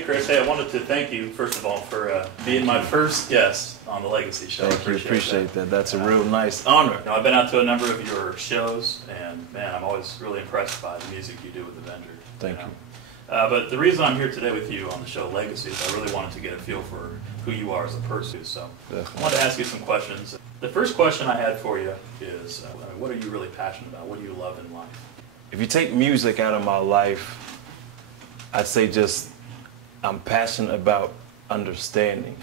Hey Chris, hey, I wanted to thank you, first of all, for being my first guest on the Legacy Show. Thank you, appreciate that. That's a real nice honor. You know, I've been out to a number of your shows, and man, I'm always really impressed by the music you do with the Avenger. Thank you. But the reason I'm here today with you on the show Legacy is I really wanted to get a feel for who you are as a person. So I wanted to ask you some questions. The first question I had for you is, what are you really passionate about? What do you love in life? If you take music out of my life, I'd say just I'm passionate about understanding,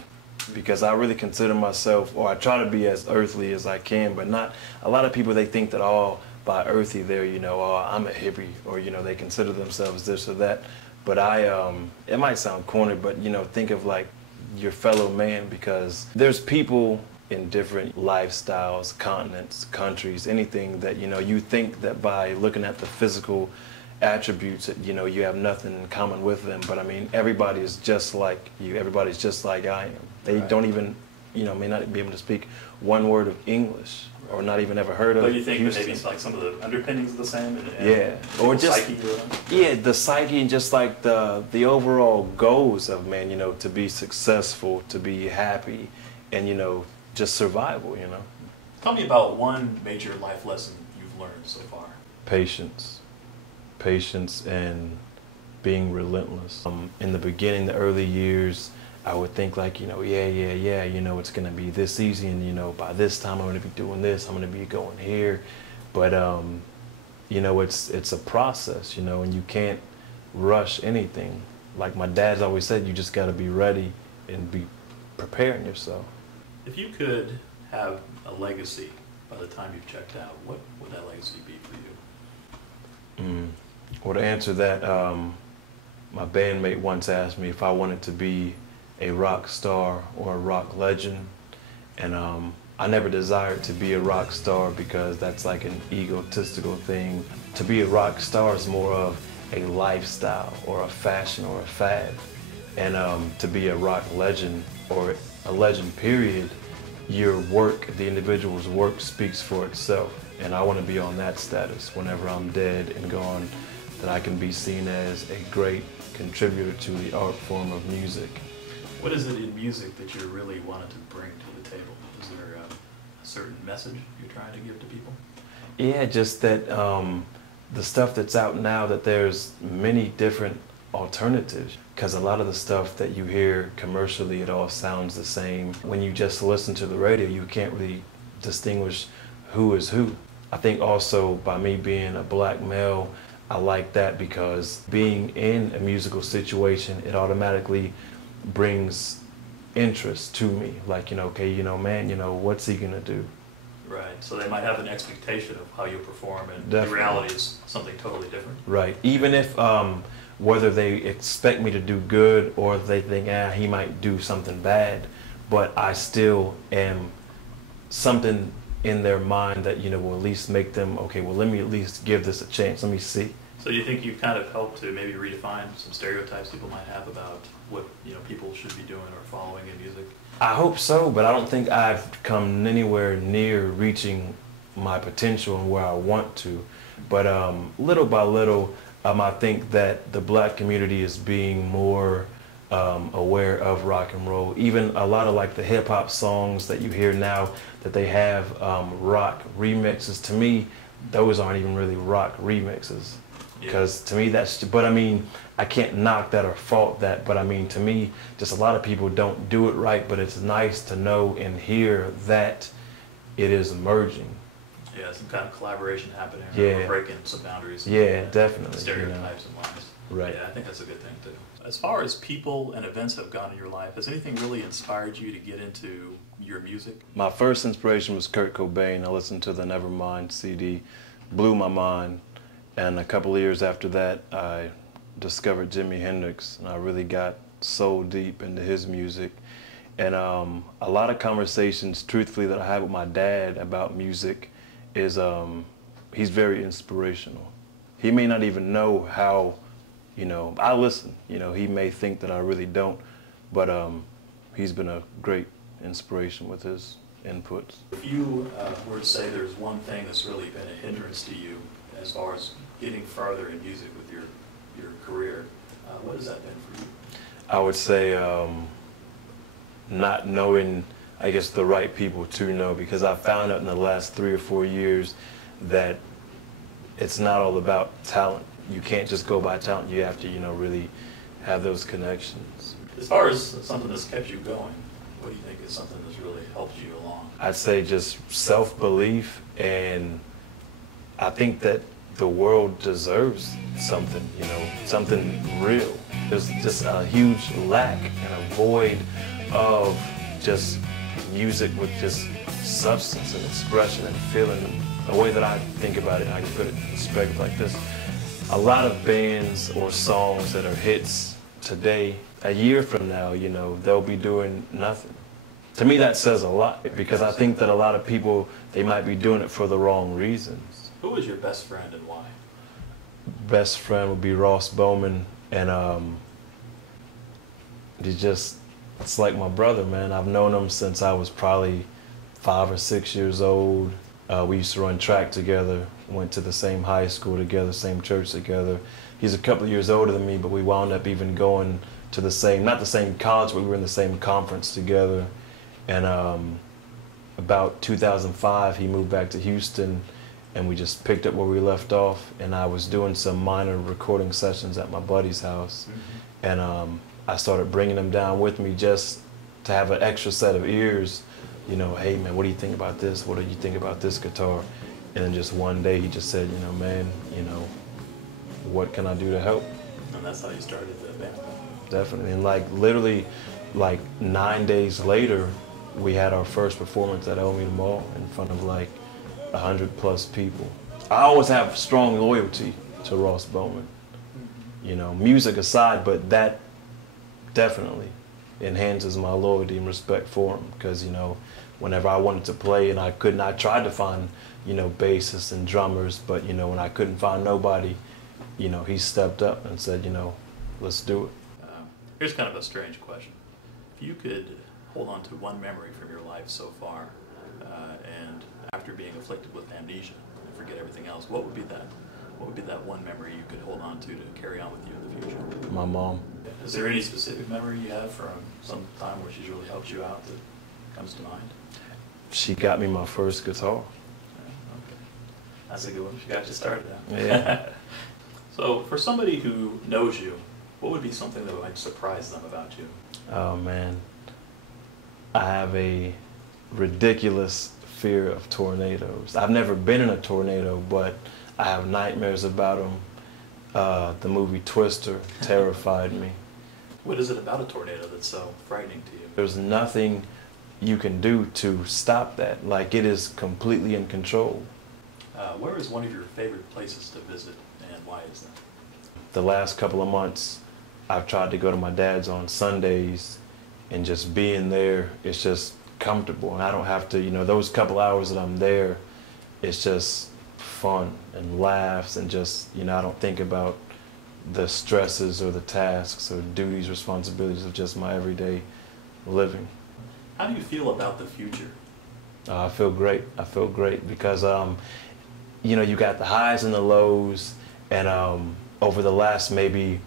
because I really consider myself, or I try to be as earthly as I can, but not, a lot of people, they think that all by earthy they're, you know, oh, I'm a hippie, or, you know, they consider themselves this or that. But it might sound corny, but, you know, think of like your fellow man, because there's people in different lifestyles, continents, countries, anything that, you know, you think that by looking at the physical attributes, you know, you have nothing in common with them. But I mean, everybody is just like you. Everybody's just like I am. They don't even, you know, may not be able to speak one word of English, or not even ever heard of. But you think Houston. that maybe it's like some of the underpinnings are the same? Yeah, or just the psyche, and just like the overall goals of man, you know, to be successful, to be happy, and, you know, just survival, you know. Tell me about one major life lesson you've learned so far. Patience and being relentless. In the beginning, the early years, I would think like, you know, yeah, you know, it's gonna be this easy, and, you know, by this time I'm gonna be doing this, I'm gonna be going here. But you know, it's a process, you know, and you can't rush anything. Like my dad's always said, you just gotta be ready and be preparing yourself. If you could have a legacy by the time you've checked out, what would that legacy be for you? Well, to answer that, my bandmate once asked me if I wanted to be a rock star or a rock legend, and I never desired to be a rock star, because that's like an egotistical thing. To be a rock star is more of a lifestyle or a fashion or a fad, and to be a rock legend or a legend period, your work, the individual's work, speaks for itself. And I want to be on that status whenever I'm dead and gone, that I can be seen as a great contributor to the art form of music. What is it in music that you really wanted to bring to the table? Is there a certain message you're trying to give to people? Yeah, just that the stuff that's out now, that there's many different alternatives, because a lot of the stuff that you hear commercially, it all sounds the same. When you just listen to the radio, you can't really distinguish who is who. I think also by me being a black male, I like that, because being in a musical situation, it automatically brings interest to me. Like, you know, okay, you know, man, you know, what's he gonna do? Right, so they might have an expectation of how you perform, and Definitely. the reality is something totally different. Right, even if, whether they expect me to do good, or if they think, he might do something bad, but I still am something in their mind that, you know, will at least make them, okay, well, let me at least give this a chance, let me see. So do you think you've kind of helped to maybe redefine some stereotypes people might have about what, you know, people should be doing or following in music? I hope so, but I don't think I've come anywhere near reaching my potential and where I want to. But little by little, I think that the black community is being more aware of rock and roll. Even a lot of like the hip hop songs that you hear now, that they have rock remixes. To me, those aren't even really rock remixes, because to me that's, but I mean, I can't knock that or fault that, but I mean, to me, just a lot of people don't do it right, but it's nice to know and hear that it is emerging. Yeah, some kind of collaboration happening, yeah, or breaking some boundaries. Yeah, definitely. Stereotypes, you know, and lines. Right. Yeah, I think that's a good thing too. As far as people and events have gone in your life, has anything really inspired you to get into your music? My first inspiration was Kurt Cobain. I listened to the Nevermind CD, blew my mind, and a couple of years after that, I discovered Jimi Hendrix, and I really got so deep into his music. And a lot of conversations, truthfully, that I had with my dad about music is he's very inspirational. He may not even know how, you know, I listen, you know, he may think that I really don't, but he's been a great inspiration with his inputs. If you were to say there's one thing that's really been a hindrance to you as far as getting farther in music with your career, what has that been for you? I would say not knowing, I guess, the right people to know, because I found out in the last 3 or 4 years that it's not all about talent. You can't just go by talent. You have to, really have those connections. As far as something that's kept you going, what do you think is something that's really helped you along? I'd say just self-belief, and I think that the world deserves something, something real. There's just a huge lack and a void of just music with just substance and expression and feeling. The way that I think about it, I can put it in perspective like this. A lot of bands or songs that are hits today, a year from now, they'll be doing nothing. To me, that says a lot, because I think that a lot of people, they might be doing it for the wrong reasons. Who is your best friend and why? Best friend would be Ross Bowman, and it's like my brother, man. I've known him since I was probably 5 or 6 years old. We used to run track together, went to the same high school together, same church together. He's a couple of years older than me, but we wound up even going to the same, not the same college, but we were in the same conference together. And about 2005, he moved back to Houston, and we just picked up where we left off. And I was doing some minor recording sessions at my buddy's house. Mm-hmm. And I started bringing him down with me just to have an extra set of ears. Hey man, what do you think about this? What do you think about this guitar? And then just one day he just said, man, what can I do to help? And that's how you started the band? Definitely. And literally 9 days later, we had our first performance at Alameda Mall in front of 100+ people. I always have strong loyalty to Ross Bowman. Music aside, but that definitely enhances my loyalty and respect for him, because whenever I wanted to play and I couldn't, I tried to find bassists and drummers, but when I couldn't find nobody, he stepped up and said, let's do it. Here's kind of a strange question. If you could hold on to one memory from your life so far, and after being afflicted with amnesia and forget everything else, what would be that? What would be that one memory you could hold on to carry on with you in the future? My mom. Is there any specific memory you have from some time where she's really helped you out that comes to mind? She got me my first guitar. Okay. That's a good one. She got you started out. Yeah. So for somebody who knows you, what would be something that might surprise them about you? Oh man, I have a ridiculous fear of tornadoes. I've never been in a tornado, but I have nightmares about them. The movie Twister terrified me. What is it about a tornado that's so frightening to you? There's nothing you can do to stop that. It is completely in control. Where is one of your favorite places to visit, and why is that? The last couple of months, I've tried to go to my dad's on Sundays, and just being there, it's just comfortable. And I don't have to, those couple hours that I'm there, it's just fun and laughs, and just, I don't think about the stresses or the tasks or duties, responsibilities of just my everyday living. How do you feel about the future? I feel great. I feel great because, you got the highs and the lows, and over the last maybe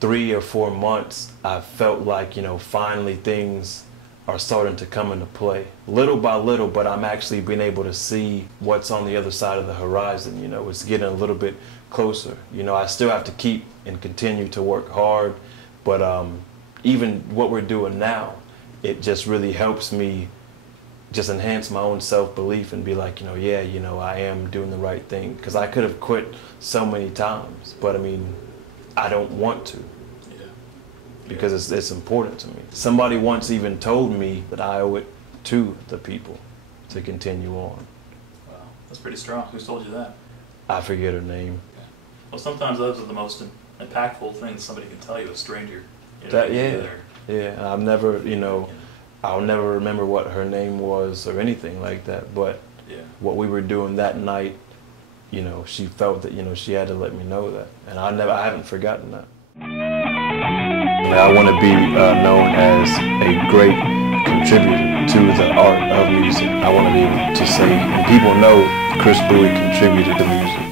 3 or 4 months, I felt like, finally things are starting to come into play. Little by little, but I'm actually being able to see what's on the other side of the horizon. It's getting a little bit closer. I still have to keep and continue to work hard, but even what we're doing now, it just really helps me just enhance my own self-belief and be like, yeah, I am doing the right thing. Because I could have quit so many times, but I don't want to. Yeah. Because it's important to me. Somebody once even told me that I owe it to the people to continue on. Wow, that's pretty strong. Who's told you that? I forget her name. Okay. Well, sometimes those are the most impactful things somebody can tell you, a stranger. Yeah, I've never, I'll never remember what her name was or anything like that, but what we were doing that night, she felt that, she had to let me know that, and I haven't forgotten that. I want to be known as a great contributor to the art of music. I want to be able to say, and people know Chris Bowie contributed to music.